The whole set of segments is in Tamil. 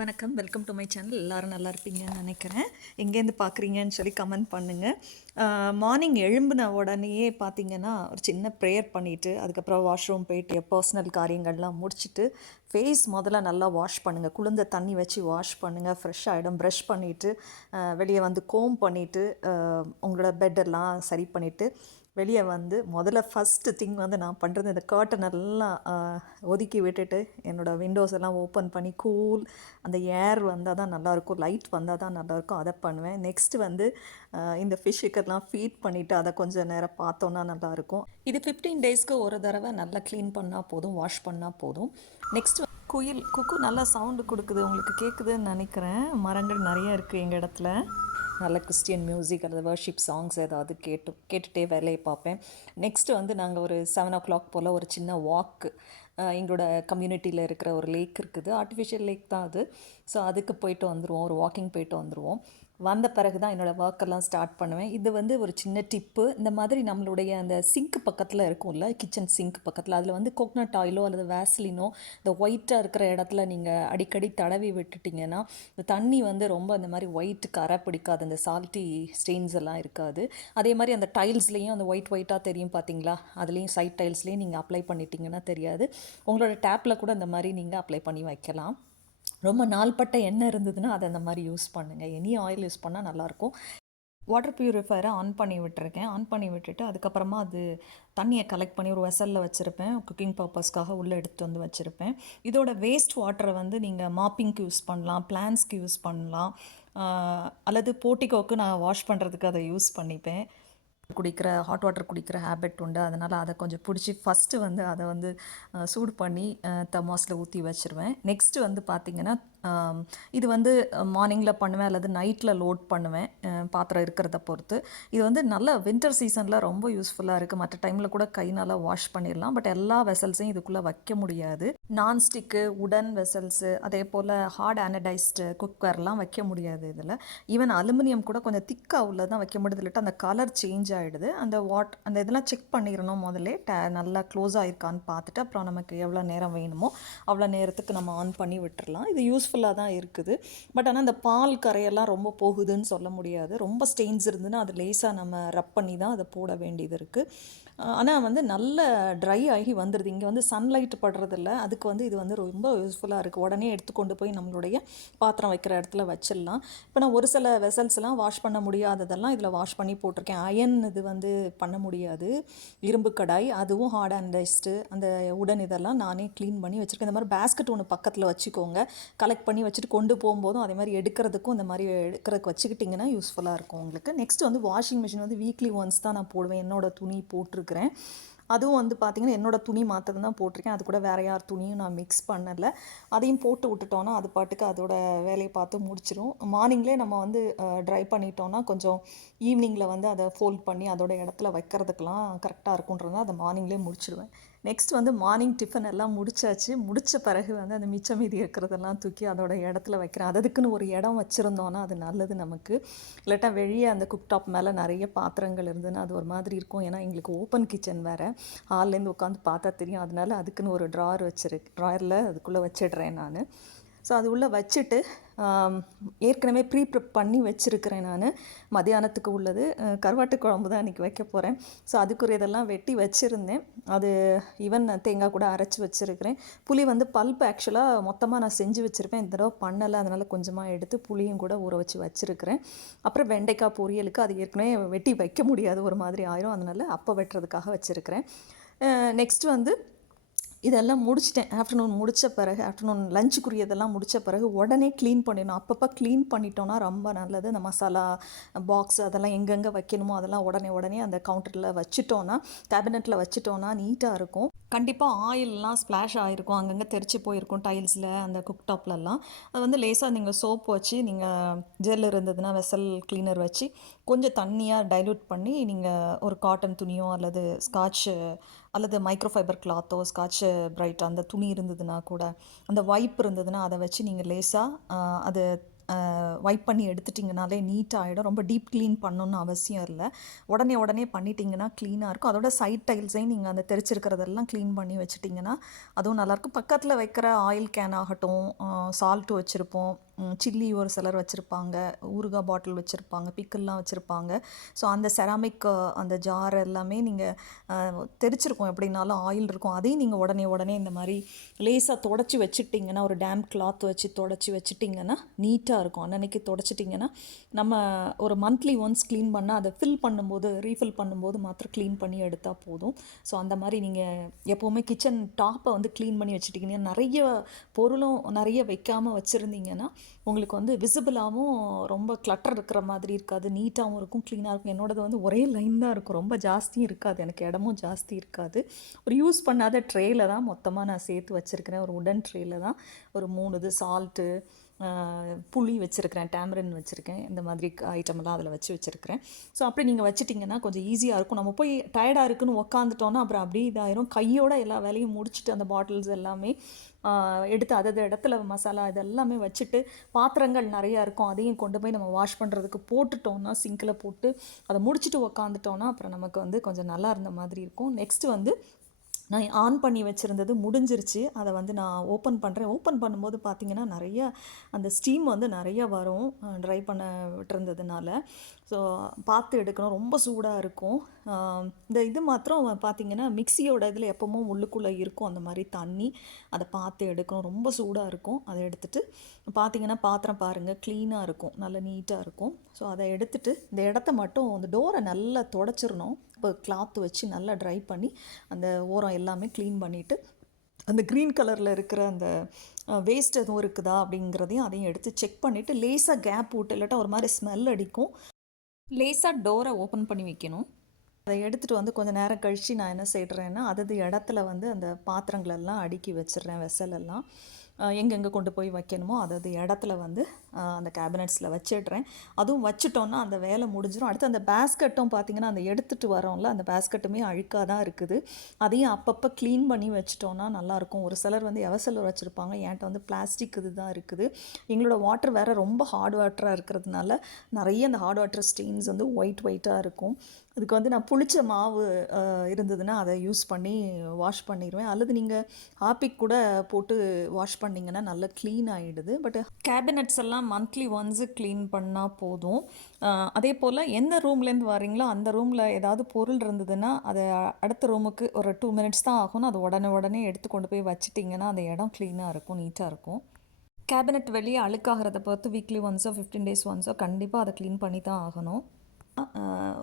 வணக்கம், வெல்கம் டு மை சேனல். எல்லோரும் நல்லா இருப்பீங்கன்னு நினைக்கிறேன். எங்கேருந்து பார்க்குறீங்கன்னு சொல்லி கமெண்ட் பண்ணுங்கள். மார்னிங் எழும்பின உடனேயே பார்த்தீங்கன்னா ஒரு சின்ன ப்ரேயர் பண்ணிவிட்டு அதுக்கப்புறம் வாஷ்ரூம் போயிட்டு பர்சனல் காரியங்கள்லாம் முடிச்சுட்டு ஃபேஸ் முதல்ல நல்லா வாஷ் பண்ணுங்கள். குளிர்ந்த தண்ணி வச்சு வாஷ் பண்ணுங்கள், ஃப்ரெஷ் ஆகிடும். ப்ரஷ் பண்ணிவிட்டு வெளியே வந்து கோம் பண்ணிவிட்டு உங்களோட பெட்டெல்லாம் சரி பண்ணிவிட்டு வெளியே வந்து முதல்ல ஃபஸ்ட்டு திங் வந்து நான் பண்ணுறது இந்த கர்ட்டனெல்லாம் ஒதுக்கி விட்டுட்டு என்னோடய விண்டோஸ் எல்லாம் ஓப்பன் பண்ணி கூல் அந்த ஏர் வந்தால் தான் நல்லாயிருக்கும், லைட் வந்தால் தான் நல்லாயிருக்கும், அதை பண்ணுவேன். நெக்ஸ்ட்டு வந்து இந்த ஃபிஷ்ஷுக்கெல்லாம் ஃபீட் பண்ணிவிட்டு அதை கொஞ்சம் நேரம் பார்த்தோன்னா நல்லாயிருக்கும். இது 15 டேஸ்க்கு ஒரு தடவை நல்லா க்ளீன் பண்ணால் போதும், வாஷ் பண்ணால் போதும். நெக்ஸ்ட் குக்கு நல்லா சவுண்டு கொடுக்குது, உங்களுக்கு கேட்குதுன்னு நினைக்கிறேன். மரங்கள் நிறைய இருக்குது எங்கள் இடத்துல. நல்ல கிறிஸ்டியன் மியூசிக் அல்லது வர்ஷிப் சாங்ஸ் ஏதாவது கேட்டுகிட்டே வேலையை பார்ப்பேன். நெக்ஸ்ட்டு வந்து நாங்கள் ஒரு 7 o'clock போல் ஒரு சின்ன வாக்கு, எங்களோட கம்யூனிட்டியில் இருக்கிற ஒரு லேக் இருக்குது, ஆர்டிஃபிஷியல் லேக் தான் அது. ஸோ அதுக்கு போயிட்டு வந்துடுவோம், ஒரு வாக்கிங் போயிட்டு வந்துடுவோம். வந்த பிறகு தான் என்னோடய ஒர்க்கெல்லாம் ஸ்டார்ட் பண்ணுவேன். இது வந்து ஒரு சின்ன டிப்பு. இந்த மாதிரி நம்மளுடைய அந்த சிங்க் பக்கத்தில் இருக்கும்ல, கிச்சன் சிங்க் பக்கத்தில், அதில் வந்து கோக்னட் ஆயிலோ அல்லது வேஸ்லினோ இந்த ஒயிட்டாக இருக்கிற இடத்துல நீங்கள் அடிக்கடி தடவி விட்டுட்டிங்கன்னா இந்த தண்ணி வந்து ரொம்ப இந்த மாதிரி ஒயிட்டு கரை பிடிக்காது, அந்த சால்ட்டி ஸ்டெயின்ஸ் எல்லாம் இருக்காது. அதே மாதிரி அந்த டைல்ஸ்லேயும் அந்த ஒயிட்டாக தெரியும் பார்த்தீங்களா, அதுலேயும் சைட் டைல்ஸ்லேயும் நீங்கள் அப்ளை பண்ணிட்டீங்கன்னா தெரியாது. உங்களோட டேப்பில் கூட இந்த மாதிரி நீங்கள் அப்ளை பண்ணி வைக்கலாம். ரொம்ப நாள்பட்ட எண்ணெய் இருந்ததுன்னா அதை அந்த மாதிரி யூஸ் பண்ணுங்கள். எனி ஆயில் யூஸ் பண்ணால் நல்லாயிருக்கும். வாட்டர் ப்யூரிஃபையரை ஆன் பண்ணி விட்டுருக்கேன். ஆன் பண்ணி விட்டுட்டு அதுக்கப்புறமா அது தண்ணியை கலெக்ட் பண்ணி ஒரு வெசலில் வச்சுருப்பேன். குக்கிங் பர்பஸ்க்காக உள்ளே எடுத்துகிட்டு வந்து வச்சுருப்பேன். இதோட வேஸ்ட் வாட்டரை வந்து நீங்கள் மாப்பிங்க்கு யூஸ் பண்ணலாம், பிளான்ஸ்க்கு யூஸ் பண்ணலாம், அல்லது போர்ட்டிகோக்கு நான் வாஷ் பண்ணுறதுக்கு அதை யூஸ் பண்ணிப்பேன். ஹாட் வாட்டர் குடிக்கிற ஹேபிட் உண்டு, அதனால் அதை கொஞ்சம் பிடிச்சி ஃபஸ்ட்டு வந்து அதை வந்து சூடு பண்ணி தமாஸில் ஊற்றி வச்சுருவேன். நெக்ஸ்ட்டு வந்து பார்த்திங்கன்னா இது வந்து மார்னிங்கில் பண்ணுவேன் அல்லது நைட்டில் லோட் பண்ணுவேன், பாத்திரம் இருக்கிறத பொறுத்து. இது வந்து நல்ல வின்டர் சீசனில் ரொம்ப யூஸ்ஃபுல்லாக இருக்குது. மற்ற டைமில் கூட கைனால் வாஷ் பண்ணிடலாம், பட் எல்லா வெசல்ஸையும் இதுக்குள்ளே வைக்க முடியாது. நான்ஸ்டிக்கு, உடன் வெசல்ஸு, அதே போல் ஹார்ட் ஆனடைஸ்டு குக்கர்லாம் வைக்க முடியாது இதில். ஈவன் அலுமினியம் கூட கொஞ்சம் திக்காக உள்ளதான் வைக்க முடியாது, இல்லாட்டா அந்த கலர் சேஞ்ச் ஆகிடுது. அந்த இதெல்லாம் செக் பண்ணிடணும் முதல்ல, நல்லா க்ளோஸ் ஆகிருக்கான்னு பார்த்துட்டு அப்புறம் நமக்கு எவ்வளோ நேரம் வேணுமோ அவ்வளோ நேரத்துக்கு நம்ம ஆன் பண்ணி விட்டுறலாம். இது யூஸ்ஃபுல்லாக தான் இருக்குது. பட் ஆனால் அந்த பால் கரையெல்லாம் ரொம்ப போகுதுன்னு சொல்ல முடியாது. ரொம்ப ஸ்டெயின்ஸ் இருந்துன்னா அது லேசாக நம்ம ரப் பண்ணி தான் அதை போட வேண்டியது இருக்குது. ஆனால் வந்து நல்ல ட்ரை ஆகி வந்துடுது. இங்கே வந்து சன்லைட் படுறதில்ல, அதுக்கு வந்து இது வந்து ரொம்ப யூஸ்ஃபுல்லாக இருக்குது. உடனே எடுத்துக்கொண்டு போய் நம்மளுடைய பாத்திரம் வைக்கிற இடத்துல வச்சிடலாம். இப்போ நான் ஒரு சில வெசல்ஸ்லாம் வாஷ் பண்ண முடியாததெல்லாம் இதில் வாஷ் பண்ணி போட்டிருக்கேன். அயன் இது வந்து பண்ண முடியாது, இரும்பு கடாய், அதுவும் ஹார்ட் ஆனடைஸ்டு, அந்த உடன் இதெல்லாம் நானே க்ளீன் பண்ணி வச்சுருக்கேன். இந்த மாதிரி பேஸ்கெட் ஒன்று பக்கத்தில் வச்சுக்கோங்க, கலெக்ட் பண்ணி வச்சுட்டு கொண்டு போகும்போதும் அதே மாதிரி எடுக்கிறதுக்கும் இந்த மாதிரி எடுக்கிறதுக்கு வச்சுக்கிட்டிங்கன்னா யூஸ்ஃபுல்லாக இருக்கும் உங்களுக்கு. நெக்ஸ்ட் வந்து வாஷிங் மிஷின் வந்து வீக்லி ஒன்ஸ் தான் நான் போடுவேன். என்னோடய துணி போட்டிருக்கிறேன், அதுவும் வந்து பார்த்திங்கன்னா என்னோடய துணி மாத்திரம் தான் போட்டிருக்கேன். அது கூட வேறு யார் துணியும் நான் மிக்ஸ் பண்ணலை. அதையும் போட்டு விட்டுட்டோன்னா அது பாட்டுக்கு அதோட வேலையை பார்த்து முடிச்சிடும். மார்னிங்லேயே நம்ம வந்து ட்ரை பண்ணிட்டோன்னா கொஞ்சம் ஈவினிங்கில் வந்து அதை ஃபோல்ட் பண்ணி அதோட இடத்துல வைக்கிறதுக்கெலாம் கரெக்டாக இருக்குன்றதுனால அதை மார்னிங்லேயே முடிச்சிடுவேன். நெக்ஸ்ட் வந்து மார்னிங் டிஃபன் எல்லாம் முடிச்சாச்சு. முடித்த பிறகு வந்து அந்த மிச்சம் மீதி இருக்கிறதெல்லாம் தூக்கி அதோட இடத்துல வைக்கிறேன். அதுக்குன்னு ஒரு இடம் வச்சுருந்தோன்னா அது நல்லது நமக்கு. இல்லாட்டா வெளியே அந்த குக்டாப் மேலே நிறைய பாத்திரங்கள் இருந்ததுன்னா அது ஒரு மாதிரி இருக்கும். ஏன்னா எங்களுக்கு ஓப்பன் கிச்சன் வேறு, ஹால்லேருந்து உட்காந்து பார்த்தா தெரியும். அதனால அதுக்குன்னு ஒரு ட்ராயரில் அதுக்குள்ளே வச்சிடுறேன் நான். ஸோ அது உள்ளே வச்சுட்டு ஏற்கனவே ப்ரிப் பண்ணி வச்சுருக்கிறேன் நான். மதியானத்துக்கு உள்ளது கருவாட்டு குழம்பு தான் இன்றைக்கி வைக்க போகிறேன். ஸோ அதுக்குரியதெல்லாம் வெட்டி வச்சுருந்தேன். அது ஈவன் தேங்காய் கூட அரைச்சி வச்சுருக்கிறேன். புளி வந்து பல்ப் ஆக்சுவலாக மொத்தமாக நான் செஞ்சு வச்சுருப்பேன், இந்த தடவை பண்ணலை, அதனால் கொஞ்சமாக எடுத்து புளியும் கூட ஊற வச்சுருக்கிறேன். அப்புறம் வெண்டைக்காய் பொரியலுக்கு அது ஏற்கனவே வெட்டி வைக்க முடியாது, ஒரு மாதிரி ஆயிரும், அதனால் அப்போ வெட்டுறதுக்காக வச்சுருக்கிறேன். நெக்ஸ்ட்டு வந்து இதெல்லாம் முடிச்சிட்டேன். ஆஃப்டர்நூன் லஞ்சுக்குரியதெல்லாம் முடித்த பிறகு உடனே க்ளீன் பண்ணிடணும். அப்பப்போ க்ளீன் பண்ணிட்டோன்னா ரொம்ப நல்லது. இந்த மசாலா பாக்ஸ் அதெல்லாம் எங்கெங்கே வைக்கணுமோ அதெல்லாம் உடனே அந்த கவுண்டரில் வச்சுட்டோன்னா, கேபினெட்டில் வச்சுட்டோன்னா நீட்டாக இருக்கும். கண்டிப்பாக ஆயிலெலாம் ஸ்ப்ளாஷ் ஆகிருக்கும், அங்கங்கே தெரிச்சு போயிருக்கும் டைல்ஸில், அந்த குக்டாப்லலாம். அது வந்து லேசாக நீங்கள் சோப் வச்சு, நீங்கள் ஜெல் இருந்ததுன்னா வெசல் கிளீனர் வச்சு கொஞ்சம் தண்ணியாக டைல்யூட் பண்ணி நீங்கள் ஒரு காட்டன் துணியோ அல்லது ஸ்காட்ச் அல்லது மைக்ரோஃபைபர் கிளாத்தோ, ஸ்காட்ச் பிரைட் அந்த துணி இருந்ததுன்னா கூட, அந்த வைப் இருந்ததுன்னா அதை வச்சு நீங்கள் லேசாக அது வைப் பண்ணி எடுத்துட்டிங்கனாலே நீட்டாக ஆகிடும். ரொம்ப டீப் க்ளீன் பண்ணணுன்னு அவசியம் இல்லை. உடனே பண்ணிட்டிங்கன்னா க்ளீனாக இருக்கும். அதோட சைட் டைல்ஸையும் நீங்கள் அந்த தெரிச்சிருக்கிறதெல்லாம் க்ளீன் பண்ணி வச்சுட்டிங்கன்னா அதுவும் நல்லாயிருக்கும். பக்கத்தில் வைக்கிற ஆயில் கேன் ஆகட்டும், சால்ட்டு வச்சுருப்போம், சில்லி ஒரு சிலர் வச்சுருப்பாங்க, ஊறுகாய் பாட்டில் வச்சுருப்பாங்க, பிக்கிள்லாம் வச்சுருப்பாங்க. ஸோ அந்த செராமிக் அந்த ஜார் எல்லாமே நீங்கள் தெரிச்சிருக்கோம், எப்படின்னாலும் ஆயில் இருக்கும். அதையும் நீங்கள் உடனே இந்த மாதிரி லேசாக தொடச்சி வச்சுட்டிங்கன்னா, ஒரு டேம் கிளாத் வச்சு தொடச்சி வச்சுட்டிங்கன்னா நீட்டாக இருக்கும். அன்னன்னைக்கு தொடச்சிட்டிங்கன்னா நம்ம ஒரு மந்த்லி ஒன்ஸ் க்ளீன் பண்ணால் அதை ரீஃபில் பண்ணும்போது மாத்திரம் க்ளீன் பண்ணி எடுத்தால் போதும். ஸோ அந்த மாதிரி நீங்கள் எப்போவுமே கிச்சன் டாப்பை வந்து க்ளீன் பண்ணி வச்சுட்டிங்கன்னா, நிறைய பொருளும் நிறைய வைக்காமல் வச்சுருந்தீங்கன்னா உங்களுக்கு வந்து விசிபிளாகவும் ரொம்ப கிளட்டர் இருக்கிற மாதிரி இருக்காது, நீட்டாகவும் இருக்கும், க்ளீனாக இருக்கும். என்னோடது வந்து ஒரே லைன் தான் இருக்கும், ரொம்ப ஜாஸ்தியும் இருக்காது, எனக்கு இடமும் ஜாஸ்தி இருக்காது. ஒரு யூஸ் பண்ணாத ட்ரேயில் தான் மொத்தமாக நான் சேர்த்து வச்சுருக்கிறேன். ஒரு உடன் ட்ரேயில் தான் ஒரு 3 இது சால்ட்டு, புளி வச்சுருக்கிறேன், டேமரின் வச்சுருக்கேன், இந்த மாதிரி ஐட்டமெல்லாம் அதில் வச்சுருக்கிறேன். ஸோ அப்படி நீங்கள் வச்சுட்டிங்கன்னா கொஞ்சம் ஈஸியாக இருக்கும். நம்ம போய் டயர்டாக இருக்குன்னு உக்காந்துட்டோன்னா அப்புறம் அப்படியே இதாயிரும். கையோட எல்லா வேலையும் முடிச்சுட்டு அந்த பாட்டில்ஸ் எல்லாமே எடுத்து அதது இடத்துல மசாலா இதெல்லாமே வச்சுட்டு பாத்திரங்கள் நிறையா இருக்கும், அதையும் கொண்டு போய் நம்ம வாஷ் பண்ணுறதுக்கு போட்டுட்டோன்னா, சிங்கில் போட்டு அதை முடிச்சுட்டு உக்காந்துட்டோன்னா அப்புறம் நமக்கு வந்து கொஞ்சம் நல்லா இருந்த மாதிரி இருக்கும். நெக்ஸ்ட்டு வந்து நான் ஆன் பண்ணி வச்சுருந்தது முடிஞ்சிருச்சு. அதை வந்து நான் ஓப்பன் பண்ணுறேன். ஓப்பன் பண்ணும்போது பார்த்திங்கன்னா நிறைய அந்த ஸ்டீம் வந்து நிறைய வரும், ட்ரை பண்ண விட்டுருந்ததுனால. ஸோ பார்த்து எடுக்கணும், ரொம்ப சூடாக இருக்கும். இந்த இது மாத்திரம் பார்த்திங்கன்னா மிக்சியோட இதில் எப்போவும் உள்ளுக்குள்ளே இருக்கும் அந்த மாதிரி தண்ணி, அதை பார்த்து எடுக்கணும், ரொம்ப சூடாக இருக்கும். அதை எடுத்துகிட்டு பார்த்திங்கன்னா பாத்திரம் பாருங்கள் க்ளீனாக இருக்கும், நல்லா நீட்டாக இருக்கும். ஸோ அதை எடுத்துகிட்டு இந்த இடத்த மட்டும் அந்த டோரை நல்லா தொடச்சிடணும். இப்போ கிளாத் வச்சு நல்லா ட்ரை பண்ணி அந்த ஓரம் எல்லாமே க்ளீன் பண்ணிவிட்டு அந்த க்ரீன் கலரில் இருக்கிற அந்த வேஸ்ட் எதுவும் இருக்குதா அப்படிங்கிறதையும் அதையும் எடுத்து செக் பண்ணிவிட்டு லேசாக கேப் விட்டு, இல்லாட்டா ஒரு மாதிரி ஸ்மெல் அடிக்கும், லேசாக டோரை ஓப்பன் பண்ணி வைக்கணும். அதை எடுத்துகிட்டு வந்து கொஞ்சம் நேரம் கழித்து நான் என்ன செய்கிறேன்னா அதது இடத்துல வந்து அந்த பாத்திரங்களெல்லாம் அடுக்கி வச்சிடுறேன். வெசலெல்லாம் எங்கெங்கே கொண்டு போய் வைக்கணுமோ அதது இடத்துல வந்து அந்த கேபினட்ஸில் வச்சிடுறேன். அதுவும் வச்சுட்டோன்னா அந்த வேலை முடிஞ்சிடும். அடுத்து அந்த பேஸ்கட்டும் பார்த்திங்கன்னா அந்த எடுத்துகிட்டு வரோம்ல, அந்த பேஸ்கட்டுமே அழுக்காக தான் இருக்குது. அதையும் அப்பப்போ க்ளீன் பண்ணி வச்சிட்டோன்னா நல்லாயிருக்கும். ஒரு சிலர் வந்து எவசலர் வச்சுருப்பாங்க, என்கிட்ட வந்து பிளாஸ்டிக் இது தான் இருக்குது. எங்களோட வாட்டர் வேறு ரொம்ப ஹார்ட் வாட்டராக இருக்கிறதுனால நிறைய அந்த ஹார்ட் வாட்டர் ஸ்டெயின்ஸ் வந்து ஒயிட்டாக இருக்கும். அதுக்கு வந்து நான் புளிச்ச மாவு இருந்ததுன்னா அதை யூஸ் பண்ணி வாஷ் பண்ணிடுவேன். அல்லது நீங்கள் ஹார்பிக் கூட போட்டு வாஷ் பண்ணிங்கன்னா நல்லா க்ளீன் ஆகிடுது. பட் கேபினட்ஸ் எல்லாம் மந்த்லி ஒன்ஸு க்ளீன் பண்ணால் போதும். அதே போல் எந்த ரூம்லேருந்து வரீங்களோ அந்த ரூமில் ஏதாவது பொருள் இருந்ததுன்னா அதை அடுத்த ரூமுக்கு ஒரு 2 மினிட்ஸ் தான் ஆகணும், அது உடனே எடுத்து கொண்டு போய் வச்சிட்டிங்கன்னா அந்த இடம் க்ளீனாக இருக்கும், நீட்டாக இருக்கும். கேபினட் வெளியே அழுக்காகிறத பொறுத்து வீக்லி ஒன்ஸோ 15 டேஸ் ஒன்ஸோ கண்டிப்பாக அதை க்ளீன் பண்ணி தான் ஆகணும்.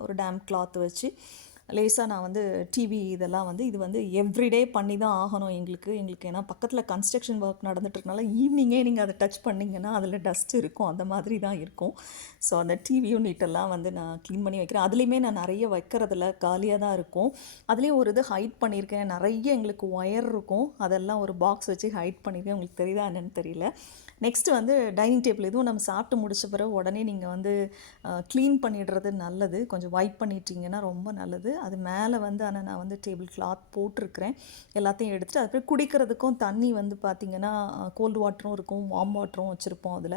ஒரு டேம் கிளாத் வச்சு லேசாக நான் வந்து டிவி இதெல்லாம் வந்து இது வந்து எவ்ரிடே பண்ணி தான் ஆகணும் எங்களுக்கு. ஏன்னா பக்கத்தில் கன்ஸ்ட்ரக்ஷன் ஒர்க் நடந்துட்டுருக்கனால ஈவினிங்கே நீங்கள் அதை டச் பண்ணிங்கன்னா அதில் டஸ்ட் இருக்கும், அந்த மாதிரி தான் இருக்கும். ஸோ அந்த டிவி யூனிட்டெல்லாம் வந்து நான் க்ளீன் பண்ணி வைக்கிறேன். அதுலேயுமே நான் நிறைய வைக்கிறதில்ல, காலியாக தான் இருக்கும். அதுலேயும் ஒரு இது ஹைட் பண்ணியிருக்கேன், நிறைய எங்களுக்கு ஒயர் இருக்கும், அதெல்லாம் ஒரு பாக்ஸ் வச்சு ஹைட் பண்ணியிருக்கேன். உங்களுக்கு தெரியுதா என்னன்னு தெரியல. நெக்ஸ்ட்டு வந்து டைனிங் டேபிள், இதுவும் நம்ம சாப்பிட்டு முடிச்ச பிறகு உடனே நீங்கள் வந்து க்ளீன் பண்ணிடுறது நல்லது. கொஞ்சம் வைப் பண்ணிட்டீங்கன்னா ரொம்ப நல்லது. அது மேலே வந்து ஆனால் நான் வந்து டேபிள் கிளாத் போட்டிருக்கிறேன். எல்லாத்தையும் எடுத்துகிட்டு அதுக்கப்புறம் குடிக்கிறதுக்கும் தண்ணி வந்து பார்த்திங்கன்னா கோல்டு வாட்டரும் இருக்கும், வார்ம் வாட்டரும் வச்சுருப்போம். அதில்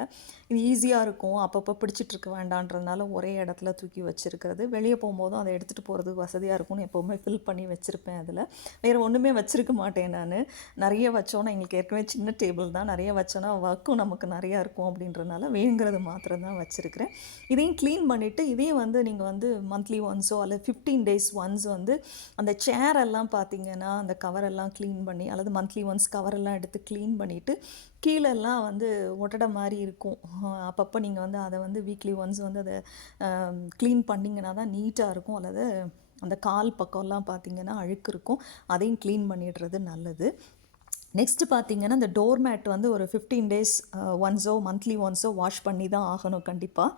இது ஈஸியாக இருக்கும், அப்பப்போ பிடிச்சிட்ருக்க வேண்டான்றதுனால ஒரே இடத்துல தூக்கி வச்சுருக்கிறது. வெளியே போகும்போதும் அதை எடுத்துகிட்டு போகிறதுக்கு வசதியாக இருக்கும்னு எப்போவுமே ஃபில் பண்ணி வச்சுருப்பேன். அதில் வேறு ஒன்றுமே வச்சுருக்க மாட்டேன் நான். நிறைய வச்சோன்னா எங்களுக்கு ஏற்கனவே சின்ன டேபிள் தான், நிறைய வச்சோன்னா ஒர்க்கும் நமக்கு நிறையா இருக்கும் அப்படின்றனால வேணுங்கிறது மாத்திரம் தான் வச்சுருக்கிறேன். இதையும் க்ளீன் பண்ணிவிட்டு இதையும் வந்து நீங்கள் வந்து மந்த்லி ஒன்ஸோ அல்லது 15 டேஸ் ஒன்ஸ் வந்து அந்த சேரெல்லாம் பார்த்திங்கன்னா அந்த கவரெல்லாம் க்ளீன் பண்ணி, அல்லது மந்த்லி ஒன்ஸ் கவரெல்லாம் எடுத்து க்ளீன் பண்ணிவிட்டு கீழெல்லாம் வந்து ஒட்டடை மாதிரி இருக்கும், அப்பப்போ நீங்கள் வந்து அதை வந்து வீக்லி ஒன்ஸ் வந்து அதை க்ளீன் பண்ணிங்கன்னா தான் நீட்டாக இருக்கும். அல்லது அந்த கால் பக்கம்லாம் பார்த்திங்கன்னா அழுக்கு இருக்கும், அதையும் க்ளீன் பண்ணிடுறது நல்லது. நெக்ஸ்ட்டு பார்த்திங்கன்னா இந்த டோர் மேட் வந்து ஒரு 15 டேஸ் ஒன்ஸோ மந்த்லி ஒன்ஸோ வாஷ் பண்ணி தான் ஆகணும் கண்டிப்பாக.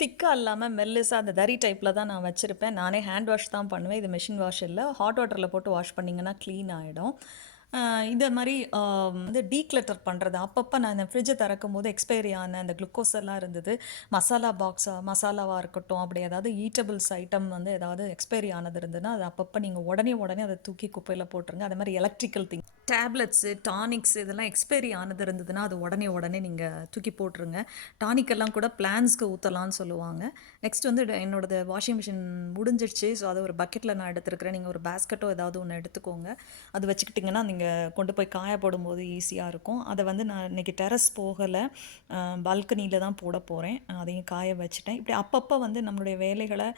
திக்காக இல்லாமல் மெல்லிஸாக அந்த தறி டைப்பில் தான் நான் வச்சுருப்பேன். நானே ஹேண்ட் வாஷ் தான் பண்ணுவேன், இது மிஷின் வாஷ் இல்லை. ஹாட் வாட்டரில் போட்டு வாஷ் பண்ணிங்கன்னா க்ளீன் ஆகிடும். இந்த மாதிரி வந்து டீக்ளட்டர் பண்ணுறது, அப்பப்போ நான் இந்த ஃப்ரிட்ஜை திறக்கும் போது எக்ஸ்பைரி ஆன அந்த குளுக்கோஸ் எல்லாம் இருந்தது, மசாலாவாக இருக்கட்டும், அப்படி ஏதாவது ஈட்டபிள்ஸ் ஐட்டம் வந்து ஏதாவது எக்ஸ்பைரி ஆனது இருந்ததுன்னா அது அப்பப்போ நீங்கள் உடனே அதை தூக்கி குப்பையில் போட்டுருங்க. அதே மாதிரி எலக்ட்ரிக்கல் டேப்லெட்ஸு, டானிக்ஸ் இதெல்லாம் எக்ஸ்பைரி ஆனது இருந்ததுன்னா, அது உடனே நீங்கள் தூக்கி போட்டுருங்க. டானிக்கெல்லாம் கூட பிளான்ஸ்க்கு ஊத்தலாம்னு சொல்லுவாங்க. நெக்ஸ்ட் வந்து என்னோடது வாஷிங் மிஷின் முடிஞ்சிடுச்சு. ஸோ அதை ஒரு பக்கெட்டில் நான் எடுத்துருக்கிறேன். நீங்கள் ஒரு பேஸ்கெட்டோ ஏதாவது ஒன்று எடுத்துக்கோங்க. அது வச்சுக்கிட்டிங்கன்னா, நீங்கள் கொண்டு போய் காய போடும்போது ஈஸியாக இருக்கும். அதை வந்து நான் இன்றைக்கி டெரஸ் போகலை, பால்கனியில் தான் போட போகிறேன். அதையும் காய வச்சுட்டேன். இப்படி அப்பப்போ வந்து நம்மளுடைய வேலைகளை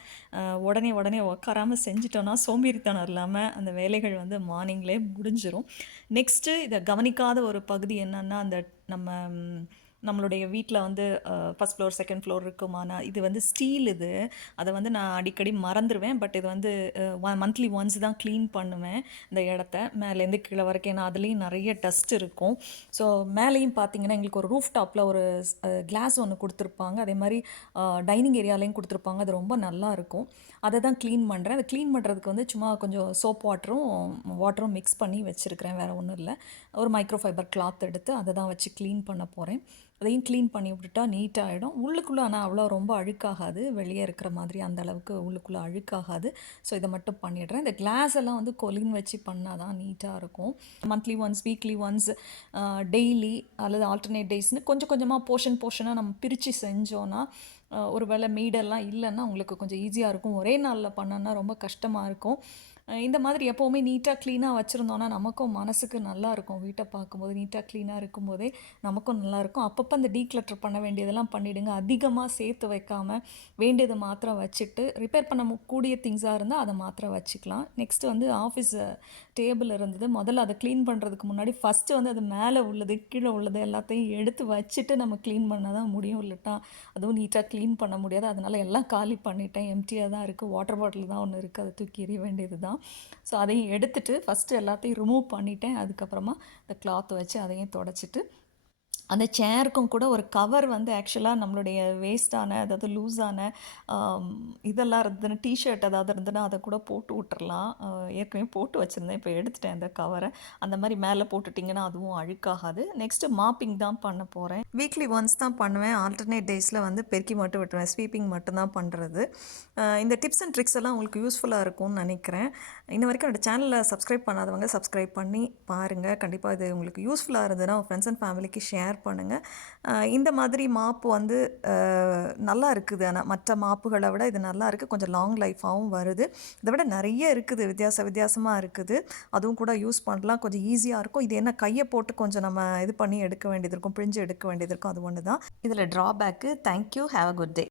உடனே உட்காராமல் செஞ்சிட்டோன்னா சோம்பேறித்தனம் இல்லாமல் அந்த வேலைகள் வந்து மார்னிங்லேயே முடிஞ்சிடும். நெக்ஸ்ட்டு இதை கவனிக்காத ஒரு பகுதி என்னன்னா, அந்த நம்ம நம்மளுடைய வீட்டில் வந்து ஃபஸ்ட் ஃப்ளோர் செகண்ட் ஃப்ளோர் இருக்குமானா, இது வந்து ஸ்டீல் இது. அதை வந்து நான் அடிக்கடி மறந்துடுவேன். பட் இது வந்து மந்த்லி ஒன்ஸ் தான் க்ளீன் பண்ணுவேன் இந்த இடத்த, மேலேருந்து கீழே வரைக்கும். ஏன்னா அதுலேயும் நிறைய டஸ்ட் இருக்கும். ஸோ மேலேயும் பார்த்தீங்கன்னா எங்களுக்கு ஒரு ரூஃப் டாப்பில் ஒரு கிளாஸ் ஒன்று கொடுத்துருப்பாங்க. அதே மாதிரி டைனிங் ஏரியாலையும் கொடுத்துருப்பாங்க. அது ரொம்ப நல்லா இருக்கும். அதை தான் க்ளீன் பண்ணுறேன். அதை க்ளீன் பண்ணுறதுக்கு வந்து சும்மா கொஞ்சம் சோப் வாட்டரும் மிக்ஸ் பண்ணி வச்சுருக்கிறேன். வேறு ஒன்றும் இல்லை. ஒரு மைக்ரோ ஃபைபர் கிளாத் எடுத்து அதை தான் வச்சு க்ளீன் பண்ண போகிறேன். அதையும் க்ளீன் பண்ணி விட்டுட்டா நீட்டாகிடும். உள்ளுக்குள்ளே ஆனால் அவ்வளோ ரொம்ப அழுக்காகாது. வெளியே இருக்கிற மாதிரி அந்த அளவுக்கு உள்ளுக்குள்ளே அழுக்காகாது. ஸோ இதை மட்டும் பண்ணிடுறேன். இந்த கிளாஸ் எல்லாம் வந்து கொலின் வச்சு பண்ணால் தான் நீட்டாக இருக்கும். Monthly once, weekly once, daily அல்லது ஆல்டர்னேட் டேஸ்னு கொஞ்சம் கொஞ்சமாக போர்ஷனாக நம்ம பிரித்து செஞ்சோன்னா, ஒரு வேளை மீடெல்லாம் இல்லைன்னா உங்களுக்கு கொஞ்சம் ஈஸியாக இருக்கும். ஒரே நாளில் பண்ணோன்னா ரொம்ப கஷ்டமாக இருக்கும். இந்த மாதிரி எப்போவுமே நீட்டாக க்ளீனாக வச்சுருந்தோன்னா நமக்கும் மனசுக்கு நல்லாயிருக்கும். வீட்டை பார்க்கும்போது நீட்டாக க்ளீனாக இருக்கும்போதே நமக்கும் நல்லாயிருக்கும். அப்பப்போ அந்த டீக்ளட்டர் பண்ண வேண்டியதெல்லாம் பண்ணிவிடுங்க. அதிகமாக சேர்த்து வைக்காமல் வேண்டியதை மாத்திரம் வச்சுட்டு, ரிப்பேர் பண்ண கூடிய திங்ஸாக இருந்தால் அதை மாத்திரம் வச்சுக்கலாம். நெக்ஸ்ட்டு வந்து ஆஃபீஸ் டேபிள் இருந்தது. முதல்ல அதை க்ளீன் பண்ணுறதுக்கு முன்னாடி ஃபஸ்ட்டு வந்து அது மேலே உள்ளது கீழே உள்ளது எல்லாத்தையும் எடுத்து வச்சுட்டு நம்ம க்ளீன் பண்ணால் தான் முடியும். இல்லட்டா அதுவும் நீட்டாக க்ளீன் பண்ண முடியாது. அதனால் எல்லாம் காலி பண்ணிட்டேன். எம்டியாக தான் இருக்குது. வாட்டர் பாட்டில் தான் ஒன்று இருக்குது. அதை தூக்கி எறிய வேண்டியது தான். ஸோ அதையும் எடுத்துகிட்டு ஃபஸ்ட்டு எல்லாத்தையும் ரிமூவ் பண்ணிட்டேன். அதுக்கப்புறமா இந்த கிளாத் வச்சு அதையும் தொடச்சிட்டு, அந்த சேருக்கும் கூட ஒரு கவர் வந்து ஆக்சுவலாக நம்மளுடைய வேஸ்ட்டான, அதாவது லூஸான இதெல்லாம் இருந்ததுன்னா, டிஷர்ட் ஏதாவது இருந்ததுன்னா அதை கூட போட்டு விட்டுறலாம். ஏற்கனவே போட்டு வச்சுருந்தேன். இப்போ எடுத்துட்டேன் அந்த கவரை. அந்த மாதிரி மேலே போட்டுட்டிங்கன்னா அதுவும் அழுக்காகாது. நெக்ஸ்ட்டு மாப்பிங் தான் பண்ண போகிறேன். வீக்லி ஒன்ஸ் தான் பண்ணுவேன். ஆல்டர்னேட் டேஸில் வந்து பெருக்கி மட்டும் விட்டுருவேன். ஸ்வீப்பிங் மட்டும்தான் பண்ணுறது. இந்த டிப்ஸ் அண்ட் ட்ரிக்ஸ் எல்லாம் உங்களுக்கு யூஸ்ஃபுல்லாக இருக்கும்னு நினைக்கிறேன். இன்ன வரைக்கும் என்னோடய சேனலில் சப்ஸ்கிரைப் பண்ணாதவங்க சப்ஸ்கிரைப் பண்ணி பாருங்கள். கண்டிப்பாக இது உங்களுக்கு யூஸ்ஃபுல்லாக இருந்ததுன்னா உங்கள் ஃப்ரெண்ட்ஸ் அண்ட் ஃபேமிலிக்கு ஷேர் பண்ணுங்கள். இந்த மாதிரி மாப்பு வந்து நல்லா இருக்குது. ஆனால் மற்ற மாப்புகளை விட இது நல்லா இருக்குது. கொஞ்சம் லாங் லைஃபாகவும் வருது. இதை விட நிறைய இருக்குது, வித்தியாசமாக இருக்குது. அதுவும் கூட யூஸ் பண்ணலாம். கொஞ்சம் ஈஸியாக இருக்கும். இது என்ன கையை போட்டு கொஞ்சம் நம்ம இது பண்ணி எடுக்க வேண்டியது இருக்கும், பிழிஞ்சு எடுக்க வேண்டியது இருக்கும். அது ஒன்று தான் இதில் drawback. Thank you. Have a good day.